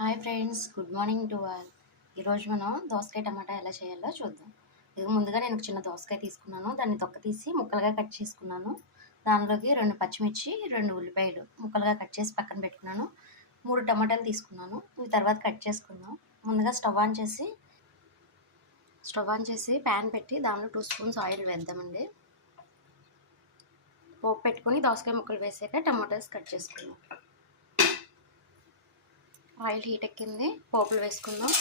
Hi friends, good morning to all. ఈరోజు మనం దోసకాయ టమాటా ఎలా చేయాలో చూద్దాం. ముందుగా నేను ఒక చిన్న దోసకాయ తీసుకున్నాను. దాన్ని తొక్క తీసి ముక్కలుగా కట్ చేసుకున్నాను. దానిలోకి 2 పచ్చిమిర్చి, 2 ఉల్లిపాయలు ముక్కలుగా కట్ చేసి పక్కన పెట్టుకున్నాను. 3 టమాటాలు తీసుకున్నాను. ఇవి తర్వాత కట్ చేసుకుందాం. ముందుగా స్టవ్ ఆన్ చేసి ప్యాన్ పెట్టి దానిలో 2 స్పూన్స్ ఆయిల్ వేద్దామండి. పోపు పెట్టుకొని దోసకాయ ముక్కలు వేసాక టమాటాస్ కట్ చేసుకుందాం. ఆయిల్ హీట్ ఎక్కింది, పోపులు వేసుకుందాం.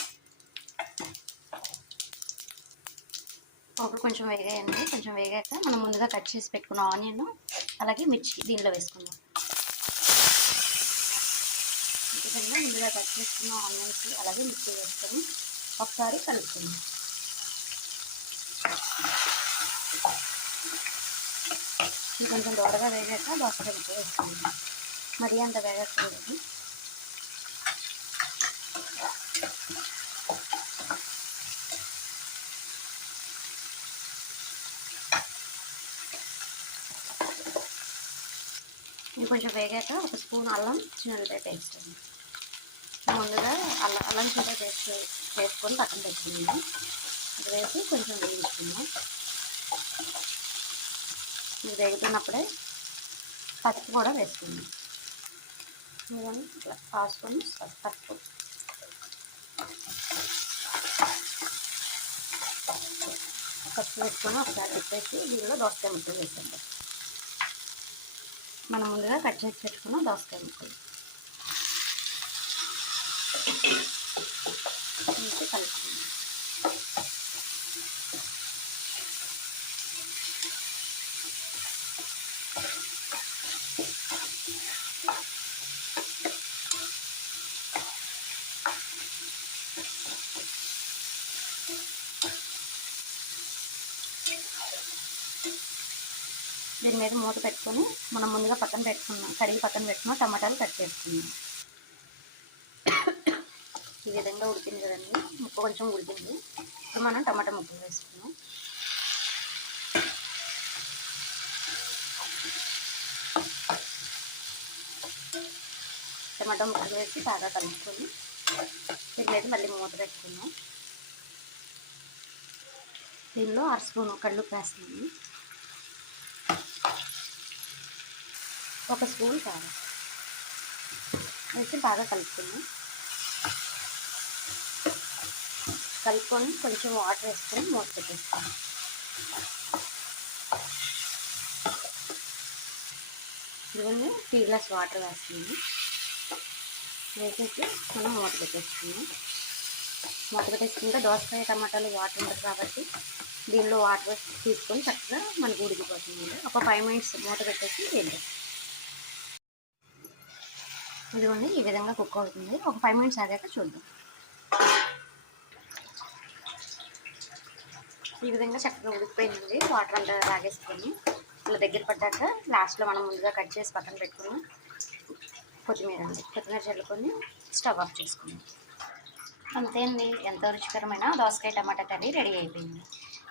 పోపులు కొంచెం వేగాయండి. కొంచెం వేగాక మనం ముందుగా కట్ చేసి పెట్టుకున్న ఆనియన్ అలాగే మిర్చి దీనిలో వేసుకుందాం. విధంగా ముందుగా కట్ చేసుకున్న ఆనియన్స్ అలాగే మిర్చి వేసుకొని ఒకసారి కలుపుకుందాం. కొంచెం దూరగా వేగాక దోసకాయ ముక్క వేసుకుందాం. మరీ అంత వేగకూడదు. ఇది కొంచెం వేగాక ఒక స్పూన్ అల్లం చిన్నపాయ పేస్ట్ అండి. ముందుగా అల్లం చిన్నపాయ పేస్ట్ వేసుకొని పక్కన పెట్టుకున్నాము. అది వేసి కొంచెం వేయించుకున్నాం. ఇది వేగుతున్నప్పుడే పసుపు కూడా వేసుకున్నాం. ఇవన్నీ ఇట్లా కాసుకొని పసుపు వేసుకొని ఒకసారి తిప్పేసి దీనిలో దోసకాయ ముక్కలు వేసేద్దాం. మనం ముందుగా కట్ చేసి పెట్టుకున్న దోసకాయ ముక్కలు వేసి కలుపుకుందాం. దీని మీద మూత పెట్టుకొని మనం ముందుగా కడిగి పక్కన పెట్టుకున్న టమాటాలు కట్ చేసుకుందాం. ఈ విధంగా ఉడికింది కదండి, ముక్క కొంచెం ఉడికింది. ఇప్పుడు మనం టమాటా ముక్కలు వేసుకున్నాం. టమాటా ముక్కలు వేసి బాగా కలుపుకొని దీని మీద మళ్ళీ మూత పెట్టుకున్నాం. దీనిలో 1/2 స్పూన్ కల్లుప్పు వేస్తున్నాము. 1 స్పూన్ కారం వేసి బాగా కలుపుకున్నాం. కలుపుకొని కొంచెం వాటర్ వేసుకొని మూత పెట్టేస్తాం. ఇవన్నీ 3 గ్లాస్ వాటర్ వేస్తున్నాము. వేసేసి మనం మూత పెట్టేసుకున్నాం. మూత పెట్టేసుకుంటే దోసకాయ టమాటాలు వాటర్ ఉంటుంది కాబట్టి దీనిలో వాటర్ తీసుకొని చక్కగా మనకు ఉడికిపోతుంది. ఒక 5 మినిట్స్ మూత పెట్టేసి వేద్దాం. ఇదిగోండి, ఈ విధంగా కుక్ అవుతుంది. ఒక 5 మినిట్స్ ఆగాక చూద్దాం. ఈ విధంగా చక్కగా ఉడికిపోయింది. వాటర్ అంతా తాగేసుకొని ఇలా దగ్గర పడ్డాక లాస్ట్లో మనం ముందుగా కట్ చేసి పక్కన పెట్టుకుని కొత్తిమీర చల్లుకొని స్టవ్ ఆఫ్ చేసుకున్నాం. అంతే అండి, ఎంతో రుచికరమైన దోసకాయ టమాటా కర్రీ రెడీ అయిపోయింది.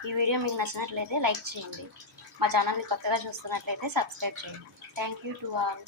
ఈ వీడియో మీకు నచ్చినట్లయితే లైక్ చేయండి. మా ఛానల్ని కొత్తగా చూస్తున్నట్లయితే సబ్స్క్రైబ్ చేయండి. Thank you to all.